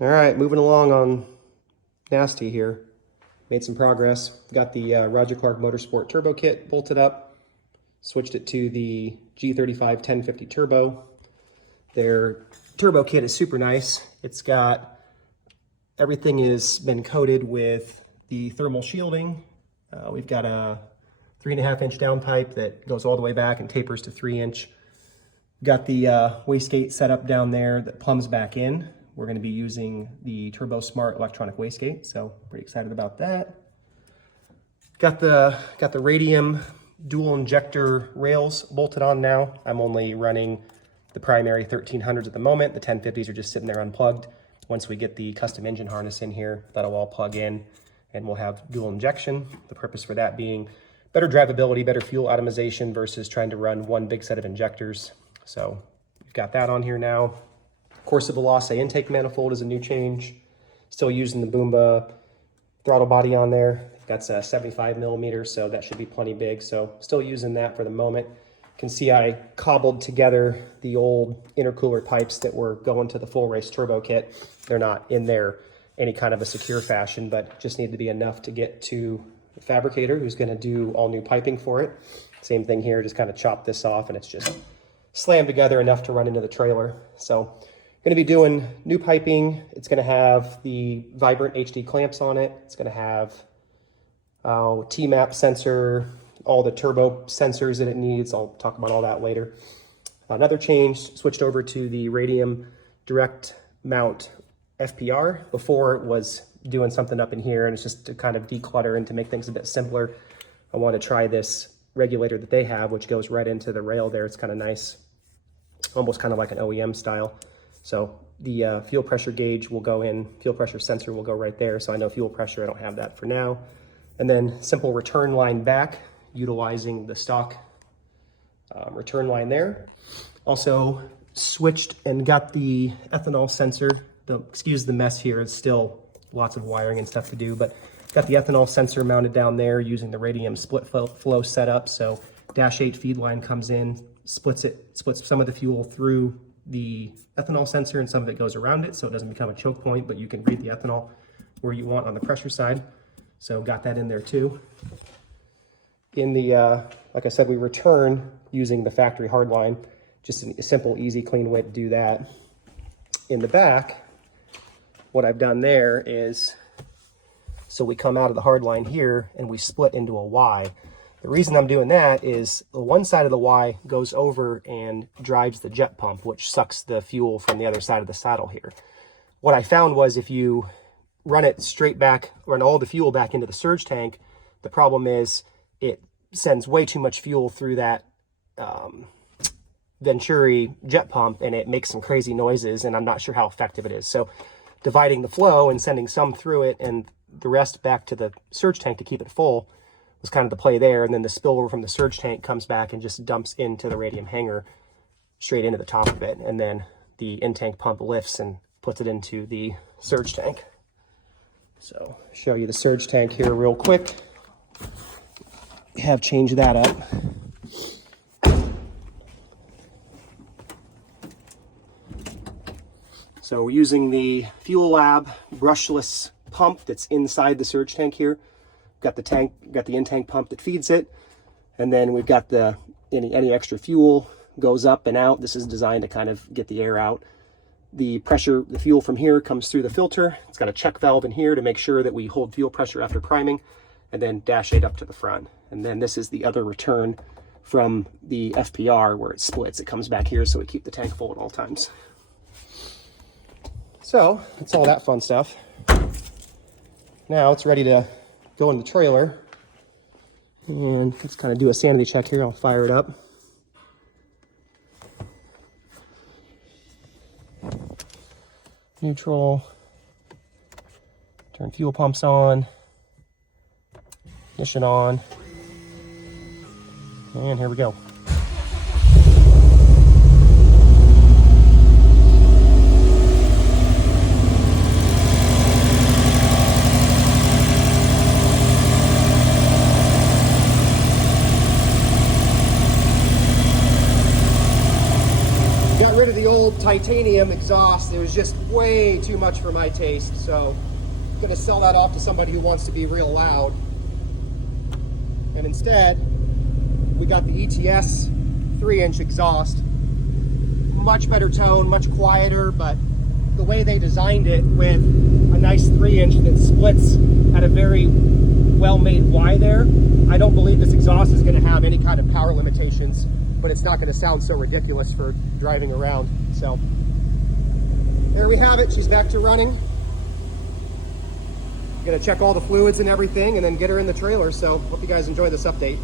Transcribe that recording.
All right, moving along on NASTI here. Made some progress. Got the Roger Clark Motorsport turbo kit bolted up. Switched it to the G35 1050 turbo. Their turbo kit is super nice. It's got, everything has been coated with the thermal shielding. We've got a 3.5-inch downpipe that goes all the way back and tapers to 3-inch. Got the wastegate set up down there that plumbs back in. We're going to be using the Turbo Smart electronic wastegate, so pretty excited about that. Got the radium dual injector rails bolted on now. I'm only running the primary 1300s at the moment. The 1050s are just sitting there unplugged. Once we get the custom engine harness in here, that'll all plug in and we'll have dual injection. The purpose for that being better drivability, better fuel atomization versus trying to run one big set of injectors. So we've got that on here now. Corsa Veloce intake manifold is a new change. Still using the Boomba throttle body on there. That's a 75 millimeters, so that should be plenty big. So still using that for the moment. You can see I cobbled together the old intercooler pipes that were going to the full race turbo kit. They're not in there any kind of a secure fashion, but just need to be enough to get to the fabricator who's going to do all new piping for it. Same thing here, just kind of chop this off and it's just slammed together enough to run into the trailer. So going to be doing new piping. It's going to have the Vibrant HD clamps on it. It's going to have T-map sensor, all the turbo sensors that it needs. I'll talk about all that later. Another change, switched over to the Radium direct mount FPR. Before it was doing something up in here, and it's just to kind of declutter and to make things a bit simpler. I want to try this regulator that they have, which goes right into the rail there. It's kind of nice, almost kind of like an OEM style. So the fuel pressure gauge will go in, fuel pressure sensor will go right there. So I know fuel pressure, I don't have that for now. And then simple return line back, utilizing the stock return line there. Also switched and got the ethanol sensor. Excuse the mess here, it's still lots of wiring and stuff to do, but got the ethanol sensor mounted down there using the Radium split flow setup. So dash 8 feed line comes in, splits some of the fuel through the ethanol sensor and some of it goes around it so it doesn't become a choke point, but you can read the ethanol where you want on the pressure side. So got that in there too. In the, like I said, we return using the factory hard line, just a simple, easy, clean way to do that. In the back, what I've done there is, so we come out of the hard line here and we split into a Y. The reason I'm doing that is the one side of the Y goes over and drives the jet pump, which sucks the fuel from the other side of the saddle here. What I found was if you run it straight back, run all the fuel back into the surge tank, the problem is it sends way too much fuel through that Venturi jet pump and it makes some crazy noises and I'm not sure how effective it is. So dividing the flow and sending some through it and the rest back to the surge tank to keep it full was kind of the play there. And then the spillover from the surge tank comes back and just dumps into the Radium hanger straight into the top of it. And then the in-tank pump lifts and puts it into the surge tank. So show you the surge tank here real quick. Have changed that up. So we're using the Fuel Lab brushless pump that's inside the surge tank here. Got the tank, got the in-tank pump that feeds it, and then we've got the any extra fuel goes up and out. This is designed to kind of get the air out. The pressure, the fuel from here comes through the filter. It's got a check valve in here to make sure that we hold fuel pressure after priming, and then dash 8 up to the front. And then this is the other return from the FPR where it splits. It comes back here so we keep the tank full at all times. So that's all that fun stuff. Now it's ready to go in the trailer. And let's kind of do a sanity check here. I'll fire it up. Neutral. Turn fuel pumps on. Ignition on. And here we go. Got rid of the old titanium exhaust. It was just way too much for my taste, so I'm gonna sell that off to somebody who wants to be real loud. And instead, we got the ETS 3-inch exhaust. Much better tone, much quieter, but the way they designed it with a nice 3-inch that splits at a very well-made Y there, I don't believe this exhaust is going to have any kind of power limitations, but it's not going to sound so ridiculous for driving around. So there we have it. She's back to running. Gonna check all the fluids and everything and then get her in the trailer. So hope you guys enjoy this update.